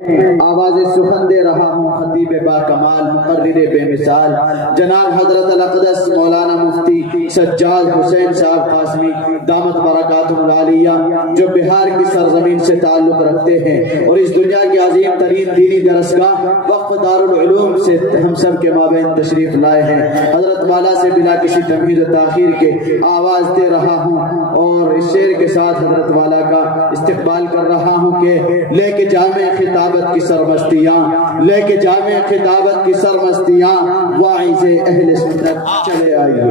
آواز سخن دے رہا ہوں خطیب با کمال مقرر بے مثال جناب حضرت الاقدس مولانا مفتی سجاد حسین صاحب قاسمی دامت برکاتہ العالیہ، جو بہار کی سرزمین سے تعلق رکھتے ہیں اور اس دنیا کی عظیم ترین دینی درسگاہ وقف دارالعلوم سے ہم سب کے مابین تشریف لائے ہیں۔ حضرت والا سے بلا کسی تمہید و تاخیر کے آواز دے رہا ہوں اور اس شعر کے ساتھ حضرت والا کا استقبال کر رہا ہوں کہ لے کے جامع خطابت کی سرمستیاں، لے کے جامع خطابت کی سرمستیاں، واعظ اہل سنت چلے آئیے۔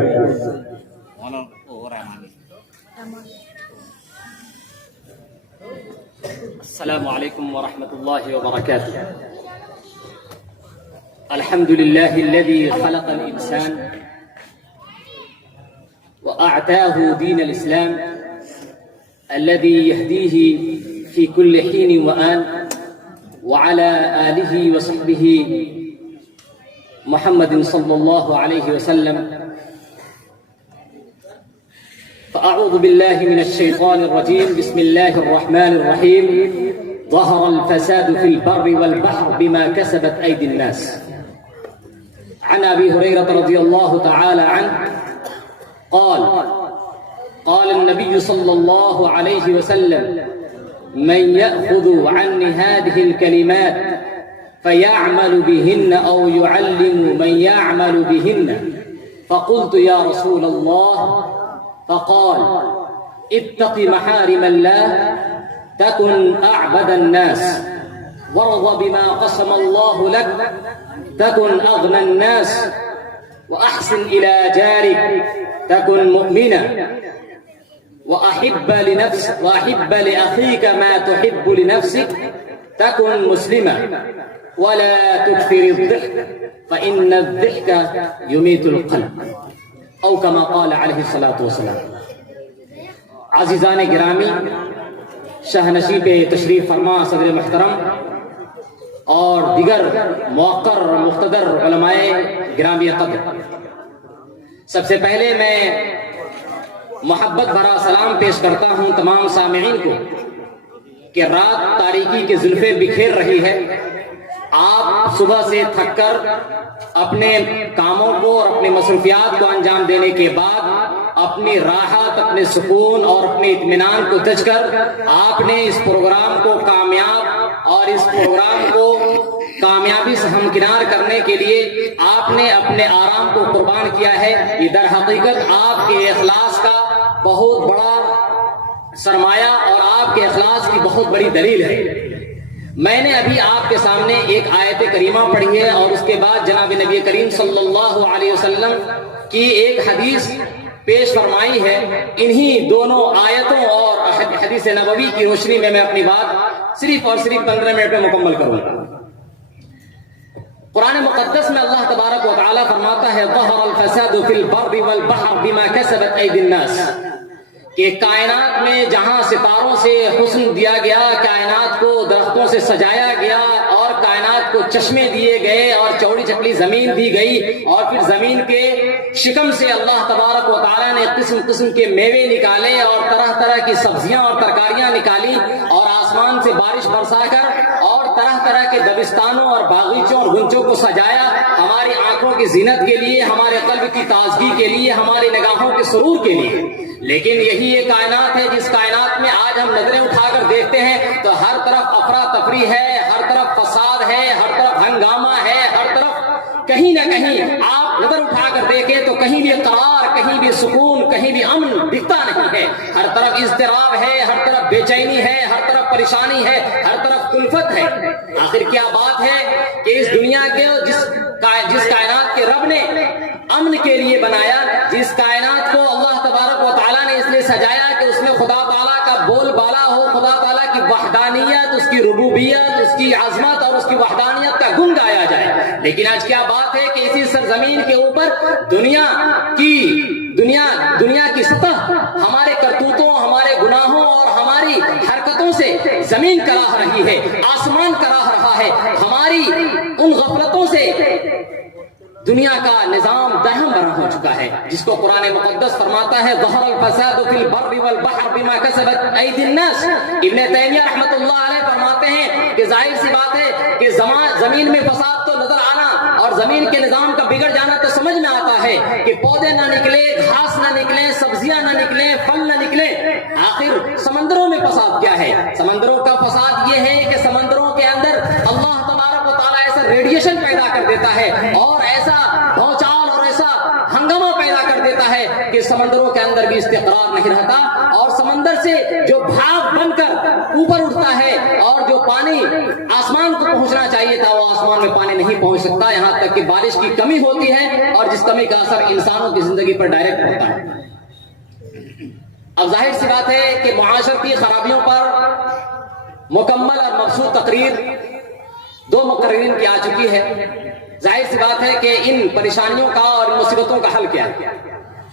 السلام علیکم ورحمۃ اللہ وبرکاتہ۔ الحمد للہ الذی خلق الانسان وأعطاه دين الإسلام الذي يهديه في كل حين وآن، وعلى آله وصحبه محمد صلى الله عليه وسلم، فأعوذ بالله من الشيطان الرجيم، بسم الله الرحمن الرحيم، ظهر الفساد في البر والبحر بما كسبت أيدي الناس. عن أبي هريرة رضي الله تعالى عنه قال النبي صلى الله عليه وسلم من يأخذ عني هذه الكلمات فيعمل بهن أو يعلم من يعمل بهن، فقلت يا رسول الله، فقال اتق محارم الله تكن أعبد الناس، وارض بما قسم الله لك تكن أغنى الناس، وأحسن إلى جارك تكن مؤمنا، وأحب لأخيك ما تحب لنفسك تكن مسلما، ولا تكثر الضحك فإن الضحك يميت القلب، أو كما قال عليه الصلاة والسلام۔ عزیزان گرامی، شاہ نشین پہ تشریف فرما صدر محترم اور دیگر موقر مقتدر علماء گرامی قدر، سب سے پہلے میں محبت بھرا سلام پیش کرتا ہوں تمام سامعین کو کہ رات تاریکی کے زلفیں بکھیر رہی ہے، آپ صبح سے تھک کر اپنے کاموں کو اور اپنے مصروفیات کو انجام دینے کے بعد اپنی راحت، اپنے سکون اور اپنے اطمینان کو تج کر آپ نے اس پروگرام کو کامیاب اور اس پروگرام کو کامیابی سے ہمکنار کرنے کے لیے آپ نے اپنے آرام کو قربان کیا ہے۔ یہ در حقیقت آپ کے اخلاص کا بہت بڑا سرمایہ اور آپ کے اخلاص کی بہت بڑی دلیل ہے۔ میں نے ابھی آپ کے سامنے ایک آیت کریمہ پڑھی ہے اور اس کے بعد جناب نبی کریم صلی اللہ علیہ وسلم کی ایک حدیث پیش فرمائی ہے۔ انہی دونوں آیتوں اور حدیث نبوی کی روشنی میں اپنی بات صرف اور صرف 15 منٹ میں مکمل کروں گا۔ قرآن مقدس میں اللہ تبارک و تعالی فرماتا ہے ظہر الفساد فی البر والبحر بما کسبت ایدی الناس، کہ کائنات میں جہاں ستاروں سے حسن دیا گیا، کائنات کو درختوں سے سجایا گیا اور کائنات کو چشمے دیے گئے اور چوڑی چپڑی زمین دی گئی، اور پھر زمین کے شکم سے اللہ تبارک و تعالیٰ نے قسم قسم کے میوے نکالے اور طرح طرح کی سبزیاں اور ترکاریاں نکالی، اور آسمان سے بارش برسا کر اور طرح طرح کے دبستانوں اور باغیچوں اور گنچوں کو سجایا ہماری آنکھوں کی زینت کے لیے، ہمارے قلب کی تازگی کے لیے، ہماری نگاہوں کے سرور کے لیے۔ لیکن یہی یہ کائنات ہے جس کائنات میں آج ہم نظریں اٹھا کر دیکھتے ہیں تو ہر طرف افراتفری ہے، ہر طرف فساد ہے، ہر طرف ہنگامہ ہے، ہر طرف کہیں نہ کہیں آپ نظر اٹھا کر دیکھیں تو کہیں بھی قرار، کہیں بھی سکون، کہیں بھی امن دکھتا نہیں ہے۔ ہر طرف اضطراب ہے، ہر طرف بے چینی ہے، ہر طرف پریشانی ہے، ہر طرف کلفت ہے۔ آخر کیا بات ہے کہ اس دنیا کے جس کائنات کے رب نے امن کے لیے بنایا، جس کائنات کو اللہ تبارک و تعالیٰ نے اس لیے سجایا کہ اس میں خدا تعالیٰ کا بول بالا ہو، خدا تعالیٰ کی وحدانیت، اس کی ربوبیت، اس کی عظمت اور اس کی وحدانیت کا گن گایا جائے۔ لیکن آج کیا بات ہے کہ اسی سرزمین کے اوپر دنیا کی سطح ہمارے کرتوتوں، ہمارے گناہوں اور ہماری حرکتوں سے زمین کراہ رہی ہے، آسمان کراہ رہا ہے، ہماری ان غفلتوں سے دنیا کا نظام درہم برہم ہو چکا ہے، جس کو قرآن مقدس فرماتا ہے ظہر الفساد فی البر والبحر بما کسبت ایدی الناس۔ ابن تیمیہ رحمۃ اللہ علیہ فرماتے ہیں کہ ظاہر سی بات ہے کہ زمین میں فساد تو نظر آنا اور زمین کے نظام کا بگڑ جانا تو سمجھ میں آتا ہے کہ پودے نہ نکلے، گھاس نہ نکلے، سبزیاں نہ نکلے، پھل نہ نکلے، آخر سمندروں میں فساد کیا ہے؟ سمندروں کا فساد یہ ہے کہ سمندروں کے اندر اللہ تبارک و تعالیٰ ایسا ریڈیشن پیدا کر دیتا ہے اور ایسا بھونچال اور ایسا ہنگامہ پیدا کر دیتا ہے کہ سمندروں کے اندر بھی استقرار نہیں رہتا، اور سمندر سے جو بھاپ بن کر اوپر اٹھتا ہے اور جو پانی آسمان کو پہنچنا چاہیے تھا وہ آسمان میں پانی نہیں پہنچ سکتا، یہاں تک کہ بارش کی کمی ہوتی ہے اور جس کمی کا اثر انسانوں کی زندگی پر ڈائریکٹ ہوتا ہے۔ اب ظاہر سی بات ہے کہ معاشرتی خرابیوں پر مکمل اور مبسوط تقریر دو مقررین کی آ چکی ہے۔ ظاہر سی بات ہے کہ ان پریشانیوں کا اور مصیبتوں کا حل کیا ہے؟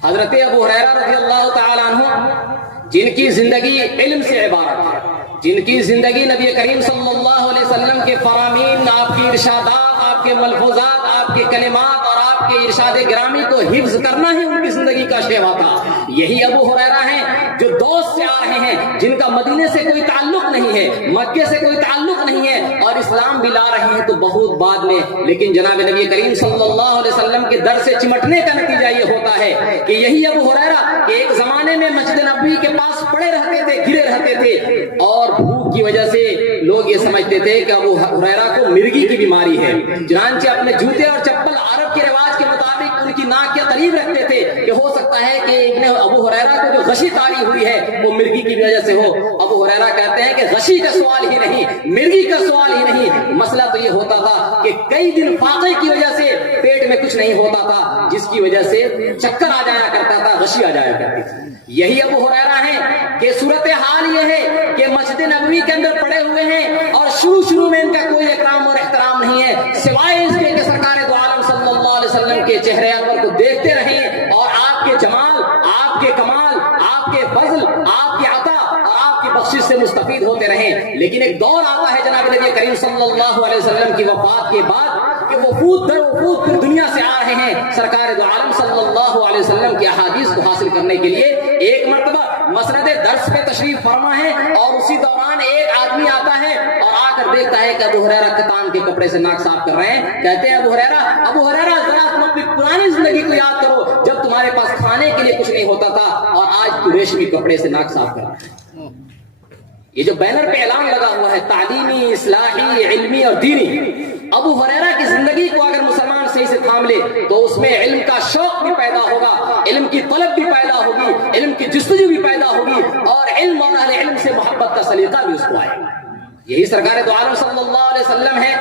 حضرت ابو ہریرہ رضی اللہ تعالیٰ عنہ، جن کی زندگی علم سے عبارت ہے، جن کی زندگی نبی کریم صلی اللہ علیہ وسلم کے فرامین، آپ کی ارشادات، آپ کے ملفوظات، آپ کے کلمات اور آپ کے ارشاد گرامی کو حفظ کرنا ہے ان کی زندگی کا شیوا تھا۔ یہی ابو ہریرہ ہیں جو دوست سے آ رہے ہیں، جن کا مدینے سے کوئی تعلق نہیں ہے، مکے سے کوئی تعلق نہیں ہے، اور اسلام بھی لا رہے ہیں تو بہت بعد میں، لیکن جناب نبی کریم صلی اللہ علیہ وسلم کے در سے چمٹنے کا نتیجہ یہ ہوتا ہے کہ یہی ابو ہریرہ کہ ایک زمانے میں مسجد نبوی کے پاس پڑے رہتے تھے، گرے رہتے تھے، اور بھوک کی وجہ سے لوگ یہ سمجھتے تھے کہ ابو ہریرہ کو مرگی کی بیماری ہے، چنانچہ اپنے جوتے اور چپل عرب کے رواج کے مطابق ان کی ناک کے قریب رکھتے تھے کہ ہو سکتا ہے کہ ابن ابو ہریرہ کو جو غشی طاری ہوئی ہے وہ مرگی کی وجہ سے ہو۔ ابو ہریرہ کہتے ہیں کہ غشی کا سوال ہی نہیں، مرگی کا سوال ہی نہیں، مسئلہ تو یہ ہوتا تھا کہ کئی دن فاقے کی وجہ سے پیٹ میں کچھ نہیں ہوتا تھا، جس کی وجہ سے چکر آ جایا کرتا تھا، غشی آ جایا کرتی تھی۔ یہی ابو ہریرہ ہیں کہ صورتحال یہ ہے کہ مسجد نبوی کے اندر پڑے ہوئے ہیں اور شروع میں ان کا کوئی اکرام اور احترام نہیں ہے، سوائے اس کے کہ سرکار دو عالم صلی اللہ علیہ وسلم کے چہرے انور کو دیکھتے رہیں اور آپ کے جمال، آپ کے کمال، آپ کے فضل، آپ کی عطا اور آپ کی بخشش سے مستفید ہوتے رہیں۔ لیکن ایک دور آتا ہے جناب نبی کریم صلی اللہ علیہ وسلم کی وفات کے بعد کہ وفود در وفود پھر دنیا سے آ رہے ہیں سرکار دو عالم صلی اللہ علیہ وسلم کی احادیث کو حاصل کرنے کے لیے۔ ایک مرتبہ مسند درس پہ تشریف فرما ہے اور اسی دوران ایک آدمی آتا ہے اور آ کر دیکھتا ہے کہ ابو ہریرہ کتان کے کپڑے سے ناک صاف کر رہے ہیں۔ کہتے ہیں ابو ہریرہ ذرا تم اپنی پرانی زندگی کو یاد کرو جب تمہارے پاس کھانے کے لیے کچھ نہیں ہوتا تھا اور آج تو ریشمی کپڑے سے ناک صاف کر رہا ہے۔ یہ جو بینر پہ اعلان لگا ہوا ہے تعلیمی، اصلاحی، علمی اور دینی، ابو ہریرہ کی زندگی کو اگر مسلمان صحیح سے تھام لے تو اس میں علم کا شوق بھی پیدا ہوگا، علم کی طلب بھی پیدا ہوگی، علم کی جستجو بھی پیدا ہوگی اور علم اور اہل علم سے محبت کا سلیقہ بھی اس کو آئے گا۔ یہی سرکار دو عالم صلی اللہ علیہ وسلم ہے،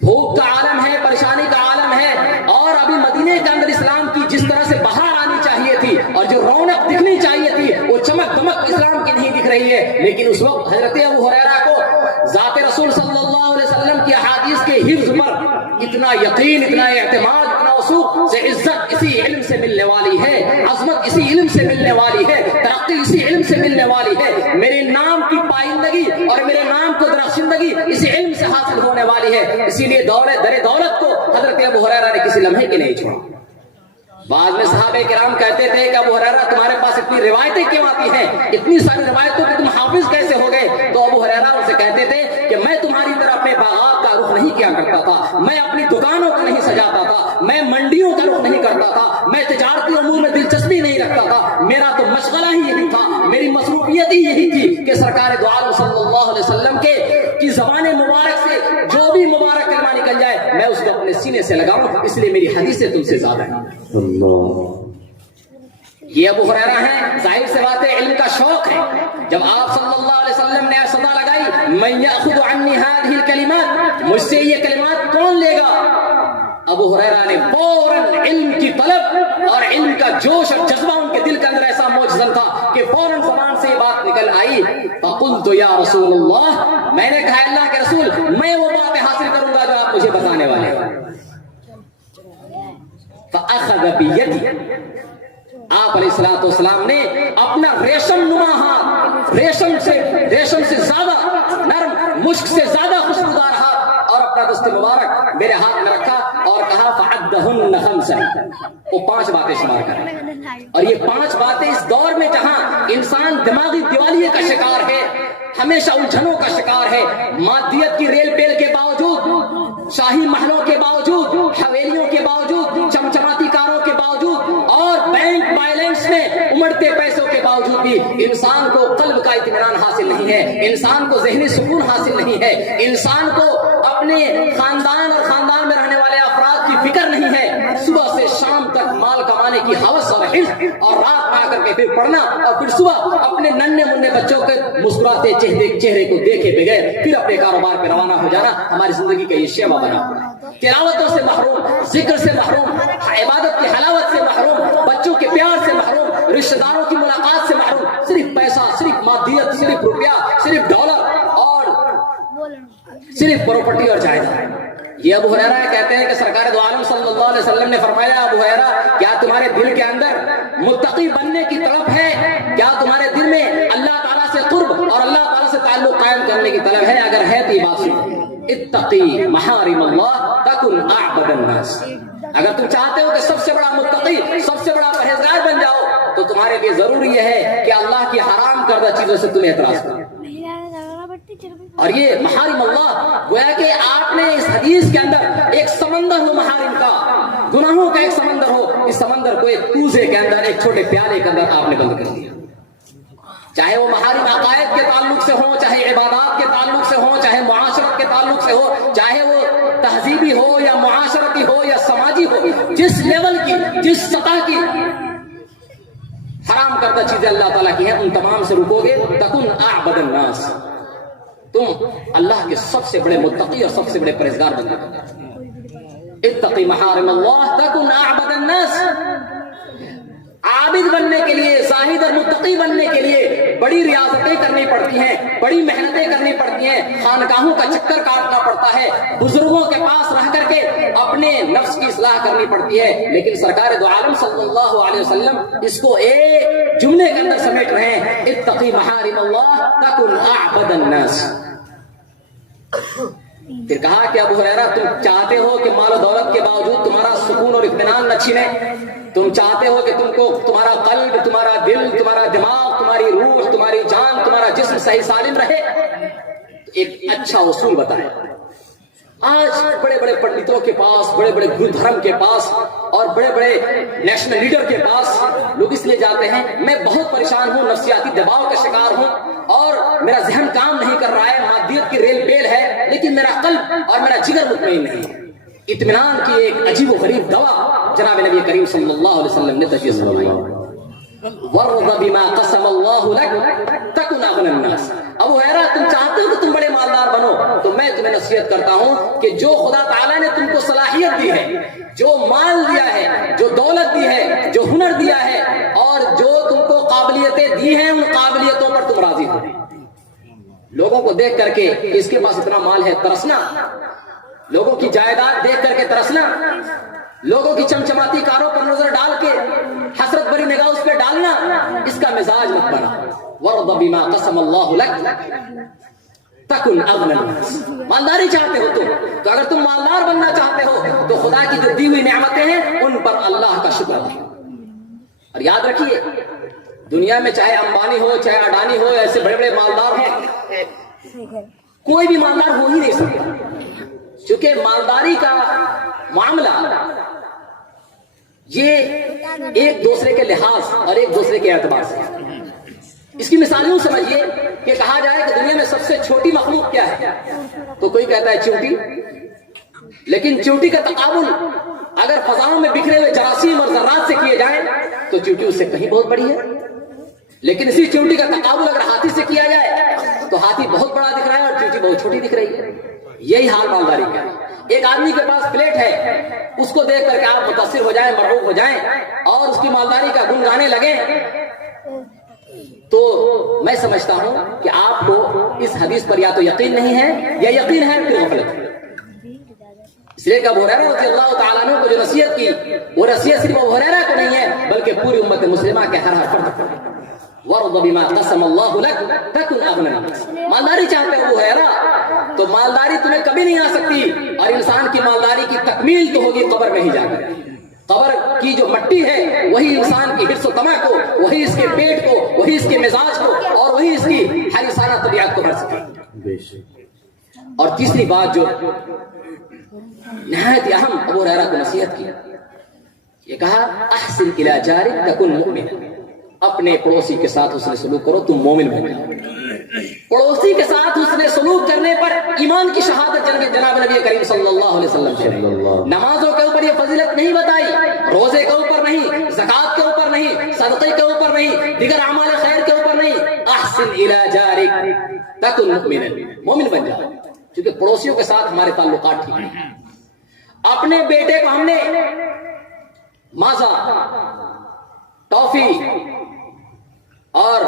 بھوک کا عالم ہے، پریشانی کا عالم ہے، اور ابھی مدینے کے اندر اسلام کی جس طرح سے بہار آنی چاہیے تھی اور جو رونق دکھنی چاہیے تھی وہ چمک دمک اسلام کی نہیں دکھ رہی ہے۔ لیکن اس وقت حضرت ابو ہریرہ کو ذات رسول صلی اللہ علیہ وسلم کی احادیث کے حفظ پر اتنا یقین، اتنا اعتماد، اتنا وثوق سے عزت اسی علم سے ملنے والی ہے، عظمت اسی علم سے ملنے والی ہے، ترقی اسی علم سے ملنے والی ہے، میرے نام کی پائندگی اور میرے نام کو درخشندگی اسی علم سے حاصل ہونے والی ہے۔ اسی لیے در دولت کو حضرت ابو ہریرہ نے کسی لمحے کے نہیں چھوڑا۔ بعد میں صحابہ کرام کہتے تھے کہ ابو ہریرہ تمہارے پاس اتنی روایتیں کیوں آتی ہیں، اتنی ساری روایتوں کہ تم حافظ کیسے ہو گئے؟ تو ابو ہریرہ ان سے کہتے تھے کہ میں تمہاری طرح اپنے باغات کا رخ نہیں کیا کرتا تھا، میں اپنی دکانوں کو نہیں سجاتا تھا، میں منڈیوں کا رخ نہیں کرتا تھا، میں تجارتی امور میں دلچسپی نہیں رکھتا تھا، میرا تو مشغلہ ہی یہی تھا، میری مصروفیت ہی یہی تھی کہ سرکار دو عالم صلی اللہ علیہ وسلم کی زبان مبارک سے جو بھی مبارک کلمہ نکل جائے میں اس کو اپنے سینے سے لگاؤں، اس لیے میری حدیثیں تم سے زیادہ ہیں۔ یہ ابو ہریرہ ہیں، ظاہر سے بات ہے علم کا شوق ہے۔ جب آپ صلی اللہ علیہ وسلم نے صدا لگائی من یأخذ عنی هذه الکلمات، مجھ سے یہ کلمات کون لے گا؟ ابو ہریرہ نے فوراً علم کی طلب اور علم کا جوش اور جذبہ ان کے دل کے اندر ایسا موجزن تھا کہ فوراً زبان سے یہ بات نکل آئی، فقلت یا رسول اللہ، میں نے کہا اللہ کے رسول میں وہ باتیں حاصل کروں گا جو آپ مجھے بتانے والے ہیں۔ فأخذ بیدی، آپ علیہ الصلوۃ والسلام نے اپنا ریشم نما ہاتھ، ریشم سے زیادہ نرم، مشک سے زیادہ خوشبودار ہاتھ اور اپنا دست مبارک میرے ہاتھ میں رکھا اور کہا فعدہن خمسا، وہ 5 باتیں شمار کریں. اور یہ 5 باتیں اس دور میں جہاں انسان دماغی دیوالیے کا شکار ہے، ہمیشہ الجھنوں کا شکار ہے، مادیت کی ریل پیل کے باوجود، شاہی محلوں کے باوجود، حویلیوں کے باوجود، چمچماتی کاروں کے باوجود اور بینک بیلنس میں امڑتے پیسوں کے باوجود بھی انسان کو قلب کا اطمینان حاصل نہیں ہے، انسان کو ذہنی سکون حاصل نہیں ہے، انسان کو اپنے خاندان اور خاندان میں رہنے والے افراد کی فکر نہیں ہے. صبح سے شام تک مال کمانے کی ہوس اور حرص، اور رات میں آ کر کے پھر پڑھنا، اور پھر صبح اپنے ننھے منھے بچوں کے مسکراتے چہرے کو دیکھے بغیر پھر اپنے کاروبار پہ روانہ ہو جانا ہماری زندگی کا یہ شیوا بنا. تلاوتوں سے محروم، ذکر سے محروم، عبادت کی حلاوت سے محروم، بچوں کے پیار سے محروم، رشتہ داروں کی ملاقات سے محروم، صرف پیسہ، صرف مادیت، صرف روپیہ، صرف ڈالر اور صرف پراپرٹی اور جائیداد. یہ ابو ہریرہ کہتے ہیں کہ سرکار دو عالم صلی اللہ علیہ وسلم نے فرمایا، ابو ہریرہ کیا تمہارے دل کے اندر متقی بننے کی طلب ہے؟ کیا تمہارے دل میں اللہ تعالیٰ سے قرب اور اللہ تعالیٰ سے تعلق قائم کرنے کی طلب ہے؟ اگر ہے تو یہ بات سنو، اتقی محارم اللہ تکن اعبد الناس. اگر تم چاہتے ہو کہ سب سے بڑا متقی، سب سے بڑا پرہیزگار بن جاؤ تو تمہارے لیے ضروری یہ ہے کہ اللہ کی حرام کردہ چیزوں سے تم اعتراض کرو. اور یہ محارم اللہ، گویا کہ آپ نے اس حدیث کے اندر ایک سمندر ہو محارم کا، گناہوں کا ایک سمندر ہو، اس سمندر کو ایک کوزے کے اندر، ایک چھوٹے پیالے کے اندر آپ نے بند کر دیا. چاہے وہ محارم عقائد کے تعلق سے ہو، چاہے عبادات کے تعلق سے ہو، چاہے معاشرت کے تعلق سے ہو، چاہے وہ تہذیبی ہو یا معاشرتی ہو یا سماجی ہو، جس لیول کی، جس سطح کی حرام کردہ چیزیں اللہ تعالیٰ کی ہیں، ان تمام سے رکو گے تکن اعبد الناس، تم اللہ کے سب سے بڑے متقی اور سب سے بڑے پرہیزگار بن جاؤ گے. اتقی محارم اللہ تکن اعبد الناس. عابد بننے کے لیے، زاہد اور متقی بننے کے لیے بڑی ریاضتیں کرنی پڑتی ہیں، بڑی محنتیں کرنی پڑتی ہیں، خانقاہوں کا چکر کاٹنا پڑتا ہے، بزرگوں کے پاس رہ کر کے اپنے نفس کی اصلاح کرنی پڑتی ہے. لیکن سرکار دو عالم صلی اللہ علیہ وسلم اس کو ایک جملے کے اندر سمیٹ رہے ہیں، اتقی محارم اللہ تکن اعبد الناس. پھر کہا کہ ابو ہریرہ تم چاہتے ہو کہ مال و دولت کے باوجود تمہارا سکون اور اطمینان نہ چھنے، تم چاہتے ہو کہ تم کو تمہارا قلب، تمہارا دل، تمہارا دماغ، تمہاری روح، تمہاری جان، تمہارا جسم صحیح سالم رہے، تو ایک اچھا اصول بتائیں. آج بڑے بڑے پنڈتوں کے پاس، بڑے بڑے گرو دھرم کے پاس اور بڑے بڑے نیشنل لیڈر کے پاس لوگ اس لیے جاتے ہیں، میں بہت پریشان ہوں، نفسیاتی دباؤ کا شکار ہوں اور میرا ذہن کام نہیں کر رہا ہے، مادیت کی ریل پیل ہے، لیکن میرا قلب اور میرا جگر مطمئن نہیں ہے. اطمینان کی ایک عجیب و غریب دوا جناب نبی کریم صلی اللہ علیہ وسلم نے تجویز فرمائی. وَرْضَ بِمَا قَسَمَ اللَّهُ لَكَ تَكُنْ أَغْنَى النَّاسِ. ابو ہریرہ تم چاہتے ہو کہ تم بڑے مالدار بنو، تو میں تمہیں نصیحت کرتا ہوں کہ جو خدا تعالیٰ نے تم کو صلاحیت دی ہے، جو مال دیا ہے، جو دولت دی ہے، جو ہنر دیا ہے اور جو تم کو قابلیتیں دی ہیں، ان قابلیتوں پر تم راضی ہو. لوگوں کو دیکھ کر کے کہ اس کے پاس اتنا مال ہے ترسنا، لوگوں کی جائیداد دیکھ کر کے ترسنا، لوگوں کی چمچماتی کاروں پر نظر ڈال کے حسرت بری نگاہ اس پہ ڈالنا، اس کا مزاج مت بنا. وَرْضَ بِمَا قَسَمَ اللَّهُ لَكَ تَكُنْ أَغْنَى النَّاسِ. مالداری چاہتے ہو تو اگر تم مالدار بننا چاہتے ہو تو خدا کی جو دی ہوئی نعمتیں ہیں ان پر اللہ کا شکر ادا. اور یاد رکھیے، دنیا میں چاہے امبانی ہو، چاہے اڈانی ہو، ایسے بڑے بڑے مالدار ہیں، کوئی بھی مالدار ہو ہی نہیں سکتا، چونکہ مالداری کا معاملہ یہ ایک دوسرے کے لحاظ اور ایک دوسرے کے اعتبار سے. اس کی مثال یوں سمجھیے کہ کہا جائے کہ دنیا میں سب سے چھوٹی مخلوق کیا ہے، تو کوئی کہتا ہے چیونٹی، لیکن چیونٹی کا تقابل اگر فضاؤں میں بکھرے ہوئے جراثیم اور ذرات سے کیے جائیں تو چیونٹی اس سے کہیں بہت بڑی ہے. لیکن اسی چیونٹی کا تقابل اگر ہاتھی سے کیا جائے تو ہاتھی بہت بڑا دکھ رہا ہے اور چیونٹی بہت چھوٹی دکھ رہی ہے. یہی حال مالداری کا ہے. ایک آدمی کے پاس پلیٹ ہے، اس کو دیکھ کر کے آپ متاثر ہو جائیں، مرعوب ہو جائیں اور اس کی مالداری کا گن گانے لگیں، تو میں سمجھتا ہوں کہ آپ کو اس حدیث پر یا تو یقین نہیں ہے یا یقین ہے پھر غفلت ہے. اس لیے کہ ابو ہریرہ رضی اللہ تعالیٰ عنہ کو جو نصیحت کی، وہ نصیحت صرف ابو ہریرہ کو نہیں ہے بلکہ پوری امت مسلمہ کے ہر فرد کو. وارض بما قسم اللہ لک تکن اغنى الناس. مالداری چاہتے ہو ابو ہریرہ تو مالداری تمہیں کبھی نہیں آ سکتی، اور انسان کی مالداری کی تکمیل تو ہوگی قبر میں ہی جا کر. قبر کی جو مٹی ہے وہی انسان کی حرص و طمع کو، وہی اس کے پیٹ کو، وہی اس کے مزاج کو، اور وہی اس کی حریصانہ طبیعت کو بھر سکے. اور تیسری بات جو نہایت اہم ابو ہریرہ کو نصیحت کی، یہ کہا احسن الی جارک تکن مؤمنا. اپنے پڑوسی کے ساتھ حسن سلوک کرو تم مومن بن جاؤ. پڑوسی کے ساتھ حسن سلوک کرنے پر ایمان کی شہادت جناب نبی کریم صلی اللہ علیہ وسلم سے. نمازوں کے اوپر یہ فضیلت نہیں بتائی، روزے کے اوپر نہیں، زکات کے اوپر نہیں، صدقے کے اوپر نہیں، دیگر اعمال خیر کے اوپر نہیں. احسن الی جارک تکن مؤمنا، مومن بن جاؤ. کیونکہ پڑوسیوں کے ساتھ ہمارے تعلقات ٹھیک نہیں. اپنے بیٹے کو ہم نے مازا، ٹافی اور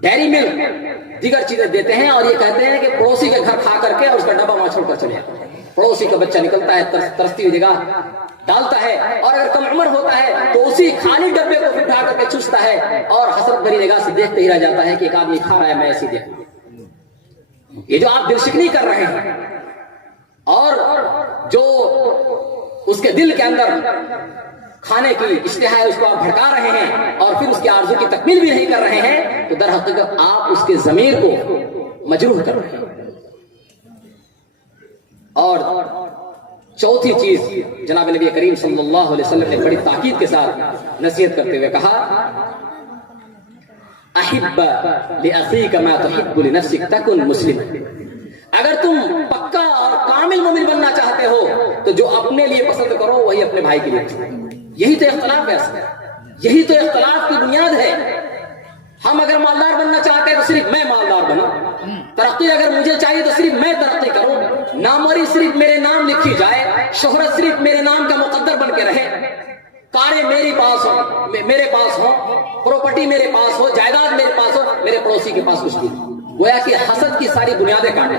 ڈیری ملک دیگر چیزیں دیتے ہیں، اور یہ کہتے ہیں کہ پڑوسی کے گھر کھا کر کے اور اس کا ڈبہ وہاں چھوڑ کر چلے جاتے ہیں. پڑوسی کا بچہ نکلتا ہے، ترستی ہوئی جگہ ڈالتا ہے، اور اگر کم عمر ہوتا ہے تو اسی خالی ڈبے کو اٹھا کر کے چوستا ہے، اور حسرت بھری نگاہ سے دیکھتے ہی رہ جاتا ہے کہ ایک آدمی کھا رہا ہے میں ایسے دیکھ. یہ جو آپ دل شکنی کر رہے ہیں، اور جو اس کے دل کے اندر کھانے کی اشتہا ہے اس کو آپ بھڑکا رہے ہیں، اور پھر اس کی آرزو کی تکمیل بھی نہیں کر رہے ہیں، تو در حقیقت آپ اس کے ضمیر کو مجروح کر رہے ہیں. اور چوتھی چیز جناب نبی کریم صلی اللہ علیہ وسلم نے بڑی تاکید کے ساتھ نصیحت کرتے ہوئے کہا احب لاخیک ما تحب لنفسک تکن مسلما. اگر تم پکا اور کامل مومن بننا چاہتے ہو تو جو اپنے لیے پسند کرو وہی اپنے بھائی کے لیے پسند کرو. یہی تو اختلاف ہے، یہی تو اختلاف کی بنیاد ہے. ہم اگر مالدار بننا چاہتے ہیں تو صرف میں مالدار بنوں، ترقی اگر مجھے چاہیے تو صرف میں ترقی کروں، ناموری صرف میرے نام لکھی جائے، شہرت صرف میرے نام کا مقدر بن کے رہے، کاریں میرے پاس ہوں، پراپرٹی میرے پاس ہو، جائیداد میرے پاس ہو، میرے پڑوسی کے پاس کچھ نہیں. گویا کہ حسد کی ساری بنیادیں کاٹیں،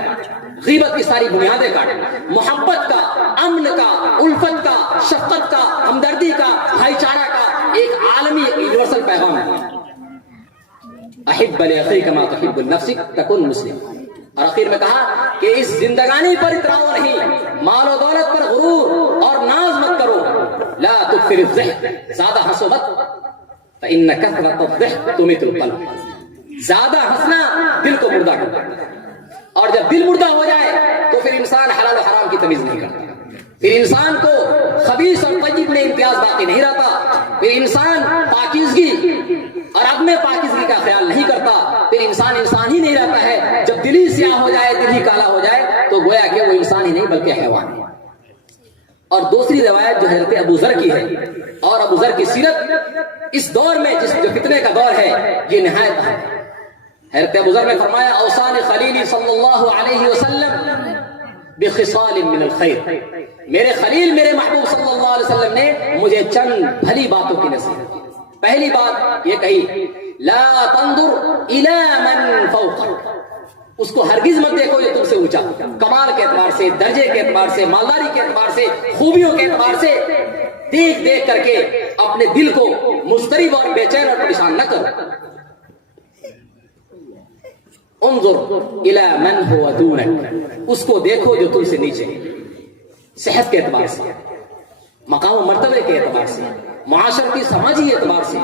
غیبت کی ساری بنیادیں کاٹیں، محبت کا، امن کا، الفت کا، شفقت کا، ہمدردی کا، بھائی چارہ کا ایک عالمی یونیورسل پیغام ہے. احب لاخیک ما تحب لنفسک تکن مسلما. اور آخر میں کہا کہ اس زندگانی پر اتراؤ نہیں، مال و دولت پر غرور اور ناز مت کرو. لا تکثر الضحک، زیادہ ہنسو مت، فإن کثرة الضحک تمیت القلب. زیادہ ہنسنا دل کو مردہ کرتا ہے، اور جب دل مردہ ہو جائے تو پھر انسان حلال و حرام کی تمیز نہیں کرتا، پھر انسان کو خبیث اور طیب میں امتیاز باقی نہیں رہتا، پھر انسان پاکیزگی اور عدم پاکیزگی کا خیال نہیں کرتا، پھر انسان ہی نہیں رہتا ہے. جب دل ہی سیاہ ہو جائے، دل ہی کالا ہو جائے تو گویا کہ وہ انسان ہی نہیں بلکہ حیوان ہے. اور دوسری روایت جو حضرت ابو ذر کی ہے، اور ابو ذر کی سیرت اس دور میں جو فتنے کا دور ہے یہ نہایت ہے. حضرت ابو ذر نے فرمایا اوصانی خلیلی صلی اللہ علیہ وسلم بخصال من الخیر. میرے خلیل میرے محبوب صلی اللہ علیہ وسلم نے مجھے چند بھلی باتوں کی نصیحت کی. پہلی بات یہ کہی لا تنظر الى من فوقك، اس کو ہرگز مت دیکھو جو تم سے اونچا، کمال کے اعتبار سے، درجے کے اعتبار سے، مالداری کے اعتبار سے، خوبیوں کے اعتبار سے دیکھ دیکھ کر کے اپنے دل کو مضطرب اور بے چین اور پریشان نہ کرو. انظر الى من هو دونك، اس کو دیکھو جو تم سے نیچے، صحت کے اعتبار سے، مقام و مرتبے کے اعتبار سے، معاشرتی سماجی اعتبار سے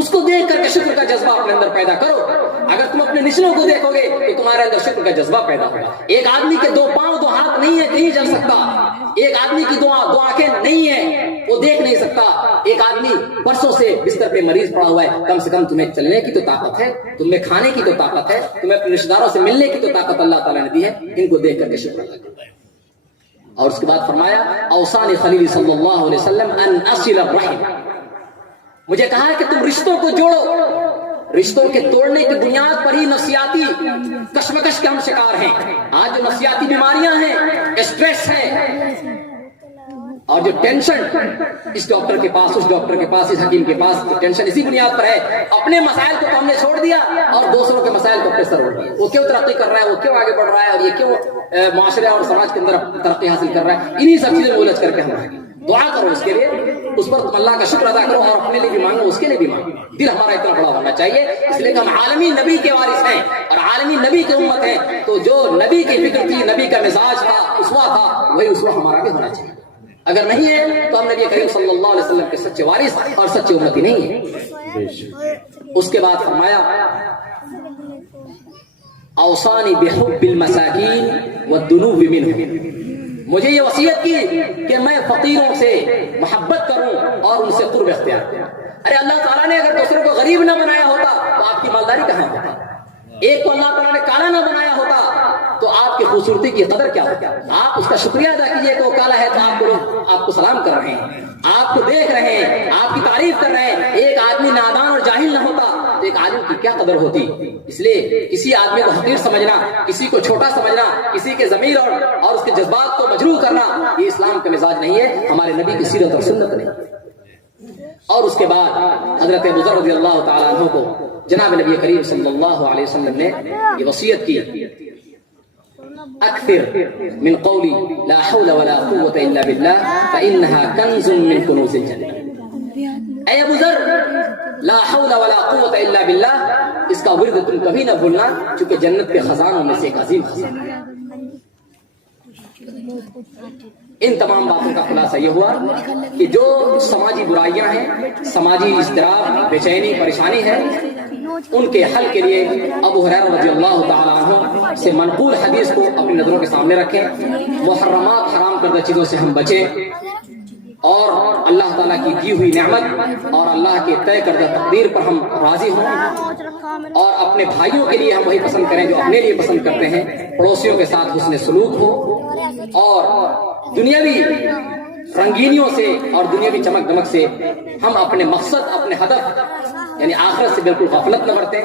اس کو دیکھ کر کے شکر کا جذبہ اپنے اندر پیدا کرو. اگر تم اپنے نچلوں کو دیکھو گے تو تمہارے اندر شکر کا جذبہ پیدا ہوگا. ایک آدمی کے 2 پاؤں 2 ہاتھ نہیں ہے کہیں چل سکتا، ایک آدمی کی 2 آنکھیں نہیں ہیں وہ دیکھ نہیں سکتا، ایک آدمی برسوں سے بستر پہ مریض پڑا ہوا ہے، کم سے کم تمہیں چلنے کی تو طاقت ہے، تمہیں کھانے کی تو طاقت ہے، تمہیں اپنے رشتہ داروں سے ملنے کی تو طاقت اللہ تعالیٰ نے دی ہے. ان کو دیکھ کر کے شکر ادا کرو. اور اس کے بعد فرمایا اوصانی خلیل صلی اللہ علیہ وسلم ان اصل الرحم، مجھے کہا ہے کہ تم رشتوں کو جوڑو. رشتوں کے توڑنے کی بنیاد پر ہی نفسیاتی کشمکش کے ہم شکار ہیں. آج جو نفسیاتی بیماریاں ہیں، اسٹریس ہے اور جو ٹینشن، اس ڈاکٹر کے پاس، اس ڈاکٹر کے پاس، اس حکیم کے پاس، ٹینشن اسی بنیاد پر ہے. اپنے مسائل کو ہم نے چھوڑ دیا اور دوسروں کے مسائل کو اپنے سر اٹھ دیا. وہ کیوں ترقی کر رہا ہے، وہ کیوں آگے بڑھ رہا ہے، اور یہ کیوں معاشرے اور سماج کے اندر ترقی حاصل کر رہا ہے، انہی سب چیزیں الجھ کر کے ہم رہ گئے. دعا کرو اس کے لیے، اس پر تم اللہ کا شکر ادا کرو، اور اپنے لیے بھی مانگو، اس کے لیے بھی مانگو. دل ہمارا اتنا بڑا ہونا چاہیے، اس لیے کہ ہم عالمی نبی کے وارث ہیں اور عالمی نبی کی امت ہیں. تو جو نبی کی فکر تھی، نبی کا مزاج تھا، اسوا تھا، وہی اسوا ہمارا بھی ہونا چاہیے. اگر نہیں ہے تو ہم نبی کریم صلی اللہ علیہ وسلم کے سچے وارث اور سچے امتی نہیں ہیں. اس کے بعد فرمایا اوصانی بحب المساکین والدنو منهم، مجھے یہ وصیت کی کہ میں فقیروں سے محبت کروں اور ان سے قرب اختیار کروں. ارے اللہ تعالیٰ نے اگر دوسرے کو غریب نہ بنایا ہوتا تو آپ کی مالداری کہاں ہوتا؟ ایک کو اللہ تعالیٰ نے کالا نہ بنایا ہوتا تو آپ کی خوبصورتی کی قدر کیا ہوتا؟ آپ اس کا شکریہ ادا کیجئے کہ وہ کالا ہے تو آپ کو سلام کر رہے ہیں، آپ کو دیکھ رہے ہیں، آپ کی تعریف کر رہے ہیں. ایک آدمی نادان اور جاہل نہ ہوتا تو ایک عالم کی کیا قدر ہوتی. اس لیے کسی آدمی کو حقیر سمجھنا، کسی کو چھوٹا سمجھنا، کسی کے ضمیر اور اس کے جذبات کو مجروح کرنا، یہ اسلام کا مزاج نہیں ہے، ہمارے نبی کی سیرت اور سنت نہیں. اور اس کے بعد حضرت ابو ذر رضی اللہ تعالیٰ عنہ کو جناب نبی کریم صلی اللہ علیہ وسلم نے یہ وصیت کی اکثر من قولی لا حول ولا قوة الا باللہ فإنها کنز من کنوز الجنہ. اے ابو ذر، لا حول ولا قوة الا باللہ، اس کا ورد تم کبھی نہ بھولنا، چونکہ جنت کے خزانوں میں سے ایک عظیم خزانہ ہے. ان تمام باتوں کا خلاصہ یہ ہوا کہ جو سماجی برائیاں ہیں، سماجی اضطراب، بے چینی، پریشانی ہے، ان کے حل کے لیے ابو ہریرہ رضی اللہ تعالیٰ عنہ سے منقول حدیث کو اپنی نظروں کے سامنے رکھیں، محرمات، حرام کردہ چیزوں سے ہم بچیں، اور اللہ تعالیٰ کی دی ہوئی نعمت اور اللہ کے طے کردہ تقدیر پر ہم راضی ہوں، اور اپنے بھائیوں کے لیے ہم وہی پسند کریں جو اپنے لیے پسند کرتے ہیں. پڑوسیوں کے ساتھ حسن سلوک ہو، اور دنیاوی رنگینیوں سے اور دنیاوی چمک دمک سے ہم اپنے مقصد، اپنے ہدف یعنی آخرت سے بالکل غفلت نہ برتیں.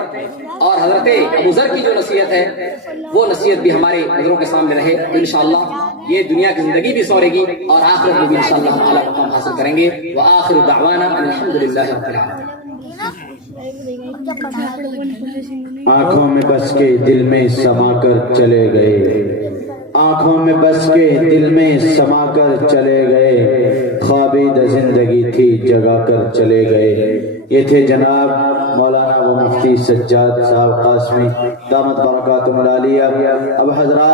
اور حضرت ابو ذر کی جو نصیحت ہے وہ نصیحت بھی ہمارے نظروں کے سامنے رہے، تو انشاءاللہ یہ دنیا کی زندگی بھی سورے گی اور آخرت میں بھی انشاءاللہ ہم اعلیٰ مقام حاصل کریں گے. وآخر دعوانا ان الحمدللہ رب العالمین. آنکھوں میں بس کے دل میں سما کر چلے گئے، آنکھوں میں بس کے دل میں سما کر چلے گئے، خوابیدہ زندگی تھی جگا کر چلے گئے. یہ تھے جناب مولانا و مفتی سجاد صاحب قاسمی دامت برکاتہم العالیہ. اب حضرات